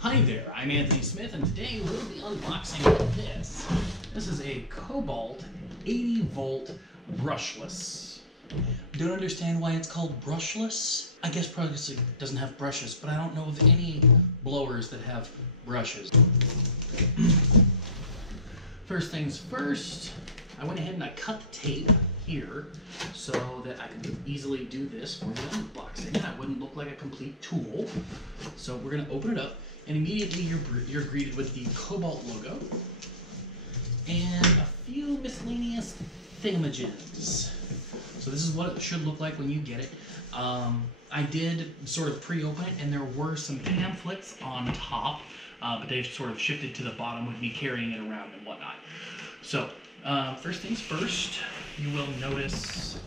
Hi there, I'm Anthony Smith, and today we'll be unboxing this. This is a Kobalt 80-volt brushless. Don't understand why it's called brushless? I guess probably because it doesn't have brushes, but I don't know of any blowers that have brushes. First things first, I went ahead and I cut the tape here so that I could easily do this for the unboxing. And it wouldn't look like a complete tool. So we're going to open it up, and immediately you're greeted with the Kobalt logo and a few miscellaneous thingamajigs. So this is what it should look like when you get it. I did sort of pre-open it, and there were some pamphlets on top, but they've sort of shifted to the bottom with me carrying it around and whatnot. So first things first, you will notice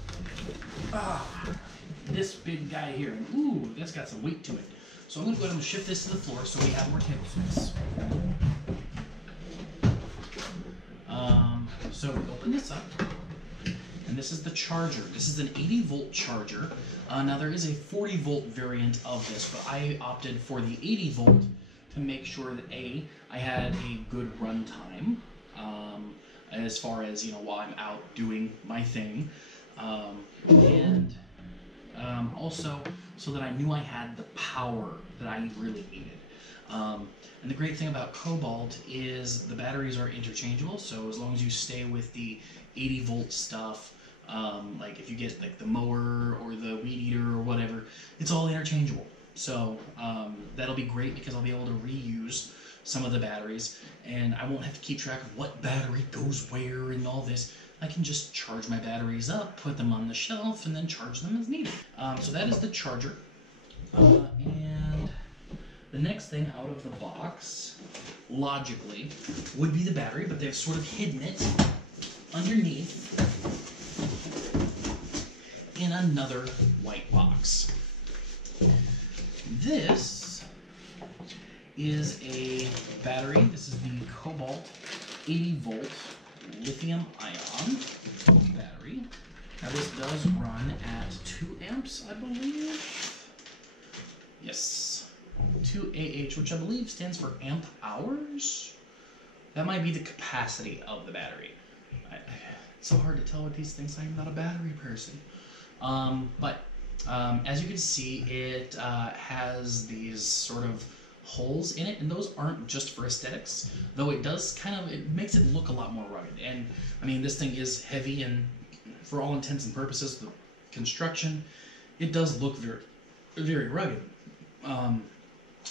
this big guy here. Ooh, that's got some weight to it. So I'm going to go ahead and shift this to the floor so we have more table space. So we open this up, and this is the charger. This is an 80-volt charger. Now there is a 40-volt variant of this, but I opted for the 80-volt to make sure that I had a good run time as far as, while I'm out doing my thing, and also so that I knew I had the power that I really needed. And the great thing about Kobalt is the batteries are interchangeable, so as long as you stay with the 80-volt stuff, like if you get like the mower or the weed eater or whatever, it's all interchangeable. So that'll be great because I'll be able to reuse some of the batteries, and I won't have to keep track of what battery goes where and all this. I can just charge my batteries up, put them on the shelf, and then charge them as needed. So that is the charger. And the next thing out of the box, logically, would be the battery, but they've sort of hidden it underneath in another white box. This is a battery. This is the Kobalt 80-volt lithium-ion battery. Now this does run at 2 amps, I believe. Yes, 2 AH, which I believe stands for amp hours. That might be the capacity of the battery. It's so hard to tell with these things. I'm not a battery person. As you can see, it has these sort of holes in it, and those aren't just for aesthetics, though it does it makes it look a lot more rugged. And I mean, this thing is heavy, and for all intents and purposes, the construction, it does look very, very rugged.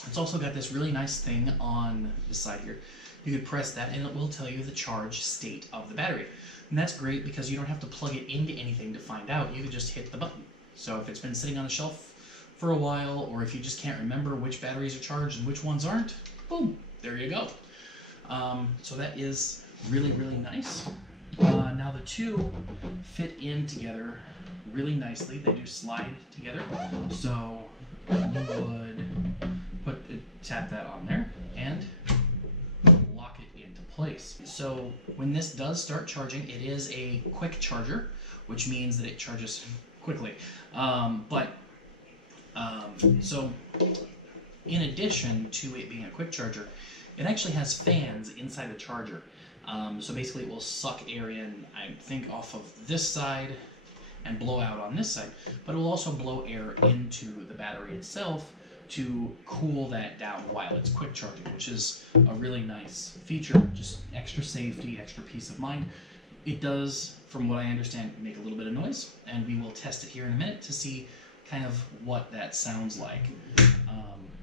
It's also got this really nice thing on the side here. You could press that, and it will tell you the charge state of the battery. And that's great because you don't have to plug it into anything to find out. You could just hit the button. So if it's been sitting on the shelf for a while, or if you just can't remember which batteries are charged and which ones aren't, boom, there you go. So that is really, really nice. Now the two fit in together really nicely. They do slide together. So you would tap that on there and lock it into place. So when this does start charging, it is a quick charger, which means that it charges quickly. So in addition to it being a quick charger, it actually has fans inside the charger. So basically it will suck air in, I think, off of this side and blow out on this side, but it will also blow air into the battery itself to cool that down while it's quick charging, which is a really nice feature, just extra safety, extra peace of mind. It does, from what I understand, make a little bit of noise, and we will test it here in a minute to see kind of what that sounds like.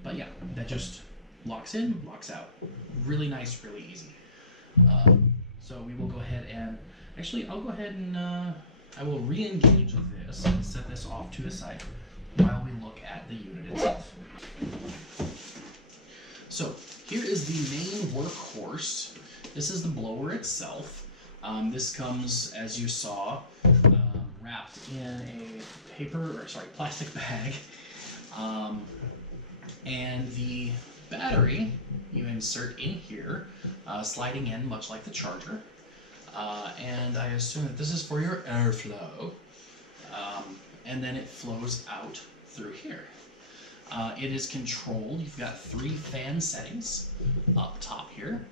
But yeah, that just locks in, locks out. Really nice, really easy. So we will go ahead and, actually I'll go ahead and I will re-engage this and set this off to the side while we look at the unit itself. So here is the main workhorse. This is the blower itself. This comes, as you saw, wrapped in a plastic bag. And the battery you insert in here, sliding in much like the charger. And I assume that this is for your airflow. And then it flows out through here. It is controlled. You've got 3 fan settings up top here,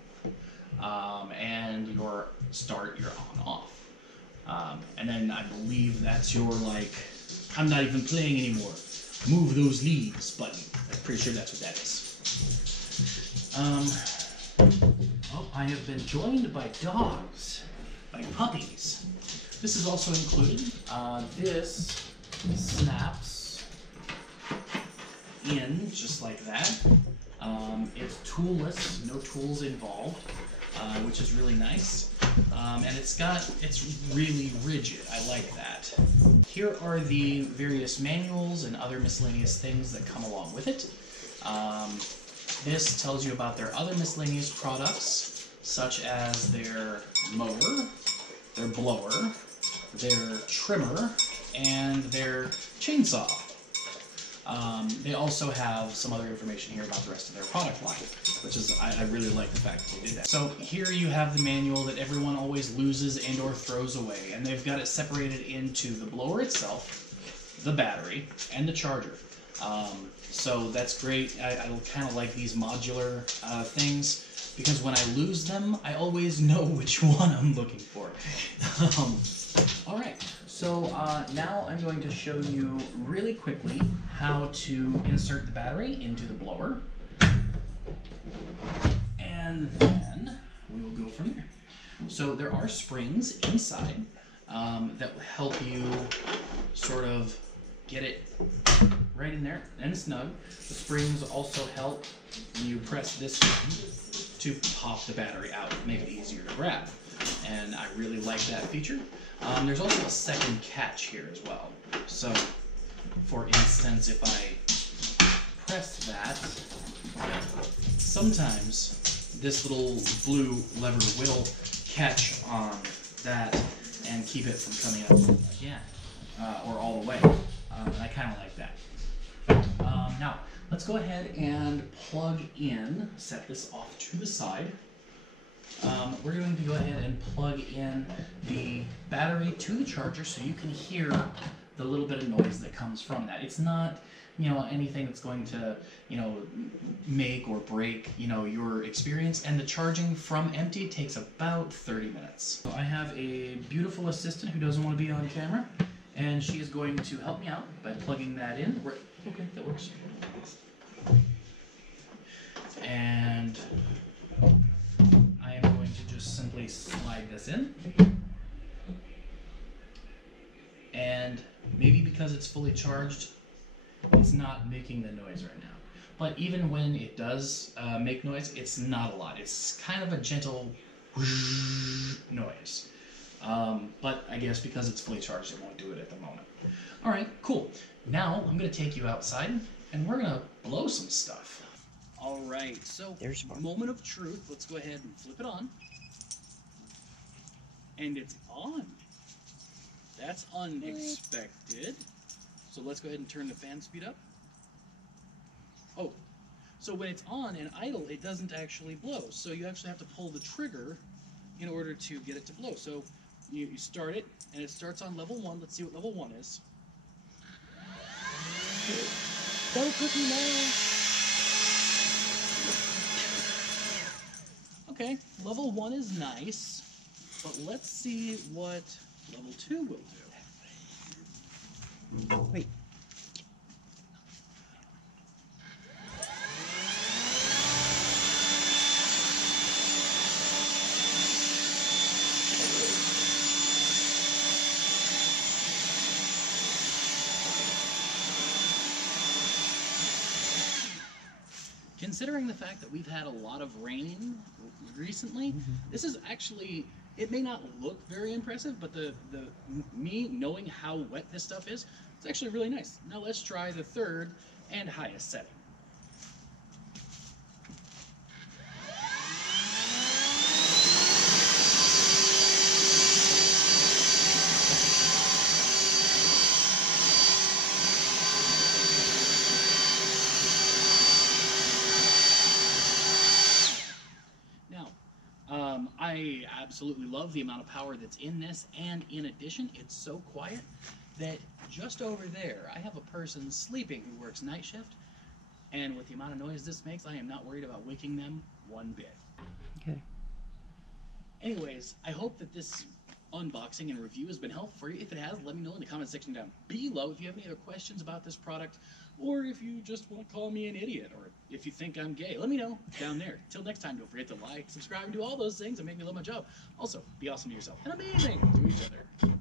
and your start, your on-off. And then I believe that's your, like, I'm not even playing anymore, move those leaves button. I'm pretty sure that's what that is. Oh, I have been joined by dogs, by puppies. This is also included. This snaps in just like that. It's toolless, no tools involved, which is really nice. And it's really rigid. I like that. Here are the various manuals and other miscellaneous things that come along with it. This tells you about their other miscellaneous products, such as their mower, their blower, their trimmer, and their chainsaw. They also have some other information here about the rest of their product line, which is, I really like the fact that they did that. So here you have the manual that everyone always loses and or throws away, and they've got it separated into the blower itself, the battery, and the charger. So that's great. I kind of like these modular things, because when I lose them, I always know which one I'm looking for. All right. So now I'm going to show you really quickly how to insert the battery into the blower. And then we will go from there. So there are springs inside that will help you sort of get it right in there and snug. The springs also help when you press this button to pop the battery out, make it easier to grab. And I really like that feature. There's also a second catch here as well. So, for instance, if I press that, sometimes this little blue lever will catch on that and keep it from coming out again, or all the way. And I kind of like that. Now, let's go ahead and plug in, set this off to the side. We're going to go ahead and plug in the battery to the charger so you can hear the little bit of noise that comes from that. It's not, anything that's going to, make or break, your experience. And the charging from empty takes about 30 minutes. So I have a beautiful assistant who doesn't want to be on camera, and she is going to help me out by plugging that in. Okay, that works. And I am going to just simply slide this in. And maybe because it's fully charged, it's not making the noise right now. But even when it does make noise, it's not a lot. It's kind of a gentle noise. But I guess because it's fully charged, it won't do it at the moment. All right, cool. Now I'm going to take you outside, and we're going to blow some stuff. All right, so moment of truth. Let's go ahead and flip it on. And it's on. That's unexpected. So let's go ahead and turn the fan speed up. Oh, so when it's on and idle, it doesn't actually blow. So you actually have to pull the trigger in order to get it to blow. So you start it, and it starts on level 1. Let's see what level 1 is. Don't cookie now. Okay, level 1 is nice, but let's see what level 2 will do. Wait. Considering the fact that we've had a lot of rain recently, this is actually, it may not look very impressive, but me knowing how wet this stuff is, it's actually really nice. Now let's try the third and highest setting. I absolutely love the amount of power that's in this, and in addition, it's so quiet that just over there, I have a person sleeping who works night shift, And with the amount of noise this makes, I am not worried about waking them one bit. Okay. Anyways, I hope that this unboxing and review has been helpful for you. If it has, let me know in the comment section down below. If you have any other questions about this product, or if you just want to call me an idiot, or if you think I'm gay, let me know down there. Till next time, don't forget to like, subscribe, and do all those things that make me love my job. Also, be awesome to yourself and amazing to each other.